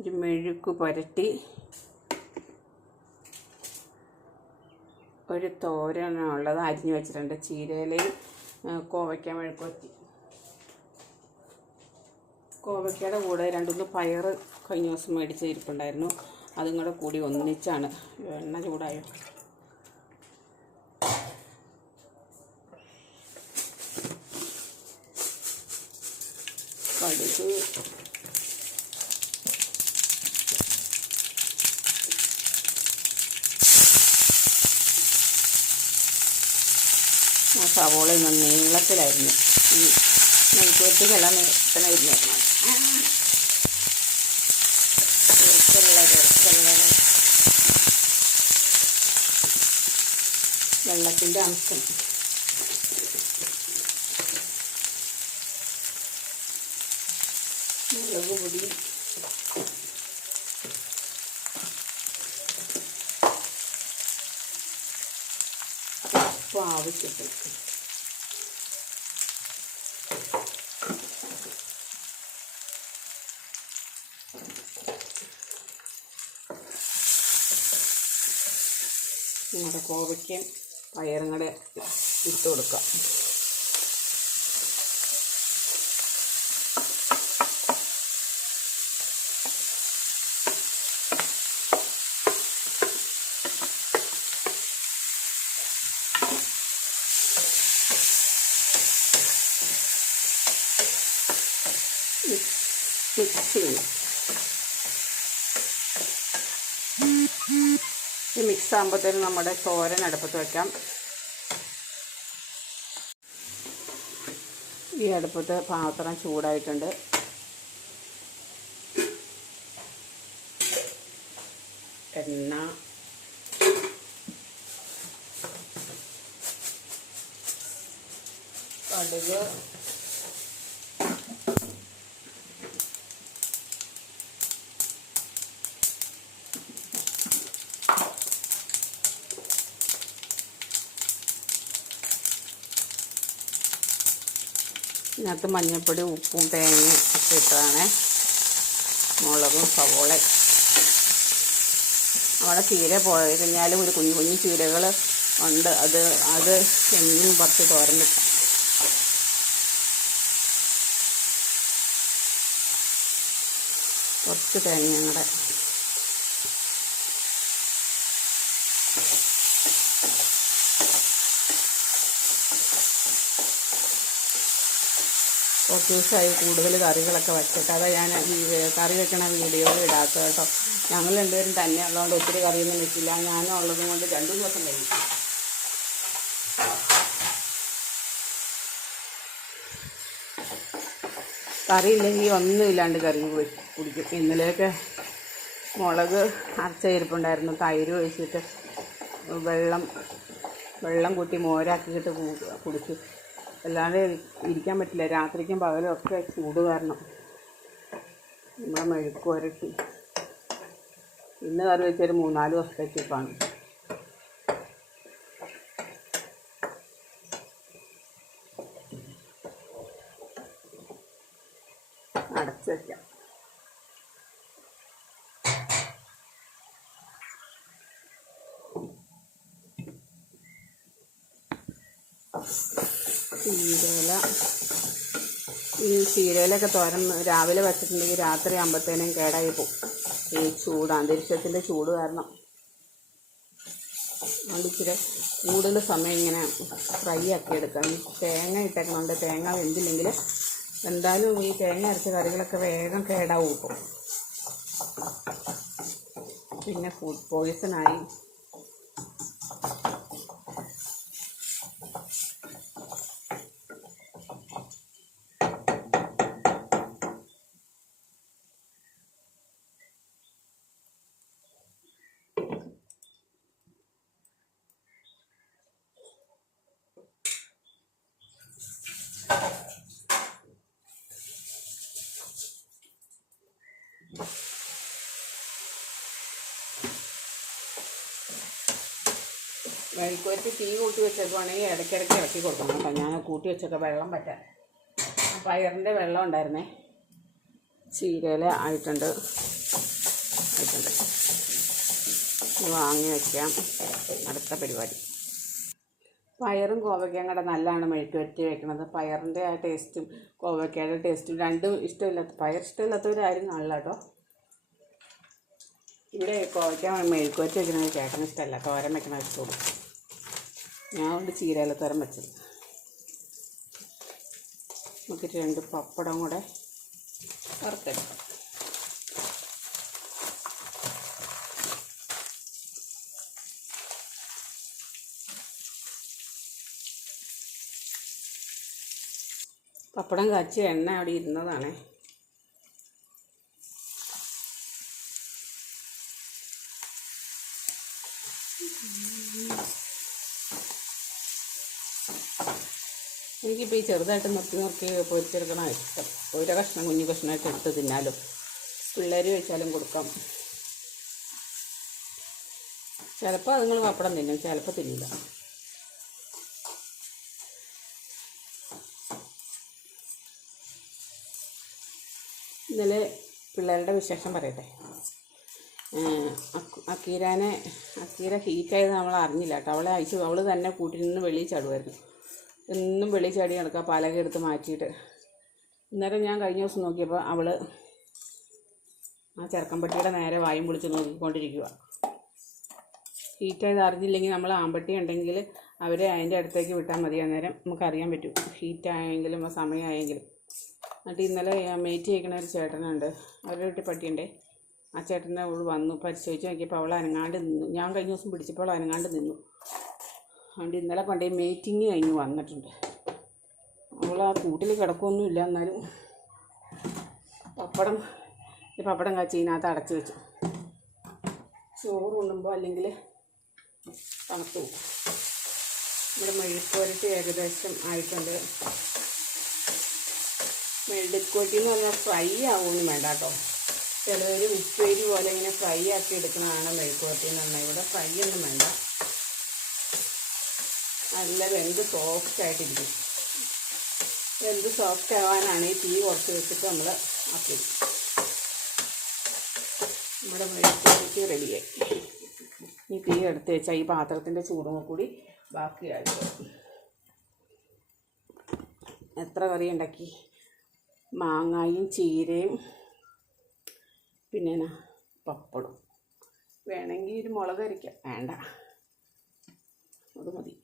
ഒരു മെഴുക്ക് പുരട്ടി. ഒരു തോരനുള്ളത് അരിഞ്ഞു വെച്ചിട്ടുണ്ട്. ചീരയിലയും കോവയ്ക്ക മെഴുക്കുവറ്റി കോവയ്ക്കയുടെ കൂടെ രണ്ടുമൂന്ന് പയർ കഴിഞ്ഞ ദിവസം മേടിച്ച് ഇരിപ്പുണ്ടായിരുന്നു. അതും കൂടെ കൂടി ഒന്നിച്ചാണ്. എണ്ണ ചൂടായോ? കടുക് സവോള നീളത്തിലായിരുന്നു. ഈ ചെറുക്കല്ല ചെറുക്കല്ല വെള്ളത്തിന്റെ അംശം. മുളക് പൊടി. ആവശ്യത്തിന് നമ്മുടെ കോവയ്ക്കും പയറും കൂടെ ഇട്ട് കൊടുക്കാം. മിക്സ് ചെയ്യണം ഇത് മിക്സ് ആകുമ്പോഴത്തേനും നമ്മുടെ തോരൻ അടുപ്പത്ത് വയ്ക്കാം ഈ അടുപ്പത്ത് പാത്രം ചൂടായിട്ടുണ്ട്. എണ്ണ. കടുക്. ഇതിനകത്ത് മഞ്ഞൾപ്പൊടി ഉപ്പും തേങ്ങയും ഒക്കെ ഇട്ടതാണ്. മുളകും സവോള അവിടെ ചീര പോയി കഴിഞ്ഞാലും ഒരു കുഞ്ഞു കുഞ്ഞു ചീരകൾ ഉണ്ട്. അത് അത് എന്നും പറിച്ച് തോരൻ കുറച്ച് തേങ്ങ ഞങ്ങളുടെ കുറച്ച് ദിവസമായി കൂടുതൽ കറികളൊക്കെ വെച്ചിട്ട്. അതാ ഞാൻ കറി വെക്കണ വീഡിയോ ഇടാത്ത കേട്ടോ. ഞങ്ങൾ രണ്ടുപേരും തന്നെ ഉള്ളതുകൊണ്ട് ഒത്തിരി കറിയൊന്നും വെക്കില്ല ഞാനും ഉള്ളതും കൊണ്ട് രണ്ടു ദിവസം കഴിക്കും കറി ഇല്ലെങ്കിൽ ഒന്നും ഇല്ലാണ്ട് കറി കുടി- കുടിക്കും. ഇന്നലെയൊക്കെ മുളക് അരച്ചയിരിപ്പുണ്ടായിരുന്നു തൈര് ഒഴിച്ചിട്ട് വെള്ളം വെള്ളം കൂട്ടി മോരാക്കിയിട്ട് കുടിച്ചു. അല്ലാതെ ഇരിക്കാൻ പറ്റില്ല. രാത്രിക്കും പകലും ഒക്കെ ചൂട് കാരണം. നമ്മളെ മെഴുക്ക് വരട്ടി. ഇന്ന് കറി വെച്ചൊരു മൂന്നാൽ ദിവസത്തേക്ക് കാണും അടച്ചു വയ്ക്കാം ചീരയില. ഈ ചീരയിലൊക്കെ തോരൻ രാവിലെ വെച്ചിട്ടുണ്ടെങ്കിൽ രാത്രി ആകുമ്പോഴത്തേനും കേടായി പോകും. ഈ ചൂട് അന്തരീക്ഷത്തിന്റെ ചൂട് കാരണം. അതുകൊണ്ട് ഇച്ചിരി കൂടുതൽ സമയം ഇങ്ങനെ ഫ്രൈ ആക്കി എടുക്കാം. തേങ്ങ ഇട്ടേക്കുന്നുണ്ട് തേങ്ങ വെന്തില്ലെങ്കിൽ എന്തായാലും ഈ തേങ്ങ അരച്ച കറികളൊക്കെ വേഗം കേടാവും ഇപ്പോൾ പിന്നെ ഫുഡ് പോയിസണായി മെഴുക്കുവരട്ടി തീ കൂട്ടി വെച്ചേക്കുവാണെങ്കിൽ ഇടയ്ക്കിടയ്ക്ക് ഇറക്കി കൊടുക്കണം കേട്ടോ. ഞാൻ കൂട്ടി വെച്ചൊക്കെ വെള്ളം പറ്റാൻ. പയറിന്റെ വെള്ളം ഉണ്ടായിരുന്നേ. ചീരയില ആയിട്ടുണ്ട്. ആയിട്ടുണ്ട്. വാങ്ങി വയ്ക്കാം അടുത്ത പരിപാടി. പയറും കോവയ്ക്കയും കൂടെ നല്ലതാണ് മെഴുക്ക് വരുത്തി വെക്കണത്. പയറിന്റെ ആ ടേസ്റ്റും കോവയ്ക്കയുടെ ടേസ്റ്റും രണ്ടും ഇഷ്ടമില്ലാത്ത പയർ ഇഷ്ടമില്ലാത്തവരായിരുന്നു നല്ല കേട്ടോ. ഇവിടെ കോവയ്ക്ക മെഴുക്ക് വരട്ടി വെക്കുന്നത് ചേട്ടന് ഇഷ്ടമല്ല. തോരൻ വെക്കണ ഇഷ്ടമുള്ളൂ ഞാൻ കൊണ്ട് ചീരയില തോരൻ വെച്ചത്. നമുക്ക് രണ്ട് പപ്പടം കൂടെ വറുത്തെടുക്കാം. പപ്പടം കാച്ചിയ എണ്ണ അവിടെ ഇരുന്നതാണ്. എനിക്കിപ്പോൾ ഈ ചെറുതായിട്ട് നിർത്തി നിർത്തി പൊരിച്ചെടുക്കണം ഇഷ്ടം. ഓരോ കഷ്ണം കുഞ്ഞു കഷ്ണമായിട്ട് എടുത്ത് തിന്നാലും പിള്ളേർ വെച്ചാലും കൊടുക്കാം. ചിലപ്പോൾ അതുങ്ങൾ പപ്പടം തിന്നും ചിലപ്പോൾ തിന്നില്ല ഇന്നലെ പിള്ളേരുടെ വിശേഷം പറയട്ടെ. അക്കീരാനെ അക്കീര ഹീറ്റായത് നമ്മൾ അറിഞ്ഞില്ല കേട്ടോ. അവളെ അയച്ചു അവൾ തന്നെ കൂട്ടിൽ നിന്ന് വെളിയിൽ ചാടുമായിരുന്നു എന്നും വെളിച്ചാടി ചാടി പാലകെടുത്ത് മാറ്റിയിട്ട്. അന്നേരം ഞാൻ കഴിഞ്ഞ ദിവസം നോക്കിയപ്പോൾ അവൾ ആ ചെറുക്കമ്പട്ടിയുടെ നേരെ വായും പൊളിച്ച് നോക്കിക്കൊണ്ടിരിക്കുക ഹീറ്റായത് അറിഞ്ഞില്ലെങ്കിൽ നമ്മൾ ആമ്പട്ടി ഉണ്ടെങ്കിൽ അവരെ അതിന്റെ അടുത്തേക്ക് വിട്ടാൽ മതി. അന്നേരം നമുക്കറിയാൻ പറ്റും. ഹീറ്റായെങ്കിലും സമയമായെങ്കിലും. എന്നിട്ട് ഇന്നലെ മേറ്റ് ചെയ്യിക്കുന്ന ഒരു ചേട്ടനുണ്ട്. അവരുടെ വീട്ടിൽ പട്ടിയുണ്ടേ. ആ ചേട്ടന്റെ അവൾ വന്നു പരിശോധിച്ച് നോക്കിയപ്പോൾ അവൾ അനങ്ങാണ്ട് നിന്നു ഞാൻ കഴിഞ്ഞ ദിവസം പിടിച്ചപ്പോൾ അവൾ അനങ്ങാണ്ട് നിന്നു. അതുകൊണ്ട് ഇന്നലെ കൊണ്ടേ മീറ്റിംഗ് കഴിഞ്ഞ് വന്നിട്ടുണ്ട്. അവൾ ആ കൂട്ടിൽ കിടക്കുകയൊന്നുമില്ല എന്നാലും പപ്പടം ഈ പപ്പടം കാച്ചി ഇതിനകത്ത് അടച്ചു വെച്ചു. ചോറ് ഉണ്ണുമ്പോൾ അല്ലെങ്കിൽ തണുത്തു പോകും. ഇവിടെ ഏകദേശം ആയിട്ടുണ്ട്. മെഴുക്കുവരട്ടി എന്ന് പറഞ്ഞാൽ ഫ്രൈ ആവുമൊന്നും വേണ്ട കേട്ടോ. ചിലവർ ഉപ്പേരി പോലെ ഇങ്ങനെ ഫ്രൈ ആക്കി എടുക്കുന്നതാണ് മെഴുക്കുവരട്ടി എന്ന് പറഞ്ഞാൽ ഇവിടെ ഫ്രൈ ഒന്നും വേണ്ട. നല്ല വെന്ത് സോഫ്റ്റ് ആയിട്ടിരിക്കും. വെന്ത് സോഫ്റ്റ് ആവാനാണ് ഈ തീ കുറച്ച് വെച്ചിട്ട് നമ്മൾ ആക്കി. നമ്മുടെ വെള്ളത്തിലേക്ക് റെഡിയായി ഈ തീ എടുത്ത് വെച്ചാൽ ഈ പാത്രത്തിന്റെ ചൂടും കൂടി ബാക്കിയായി. എത്ര കറി ഉണ്ടാക്കി? മാങ്ങായും ചീരയും പിന്നെ പപ്പടും വേണമെങ്കിൽ ഒരു മുളക് അരിക്കാം. വേണ്ട. അത് മതി.